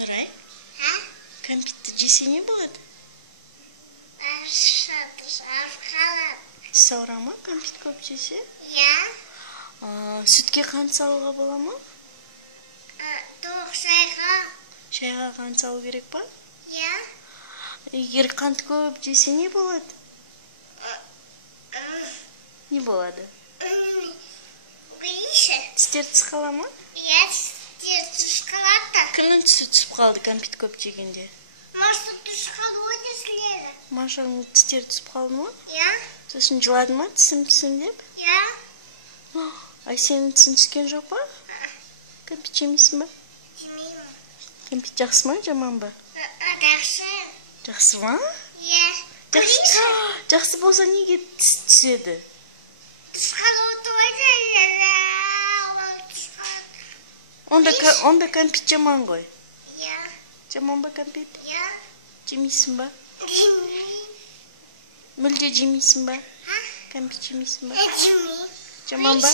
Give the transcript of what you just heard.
Нұрай, Кәмпитті жесе не болады? Тіс ауыра ма кәмпит көп жесе? Сүтке қант салуға бола ма? Шайға қант салу керек па? Егер қант көп жесе не болады? Не болады? Тістер тісқала ма? Кімнің тісі түсіп қалды кәмпит көп жегенде? Машаның тістері түсіп қалды ма? Сосын жылады ма тісім деп? Ай, сенің тісің түскен жоқ па? Кәмпит жемейсің ба? Жемеймін. Кәмпит жақсы ма, жаман ба? Жақсы. Жақсы ма? Жақсы болса неге тіс түседі? Онда кәмпит жаман ғой. Жаман ба кәмпит? Жемейсің ба? Мүлде жемейсің ба? Кәмпит жемейсің ба? Жаман ба?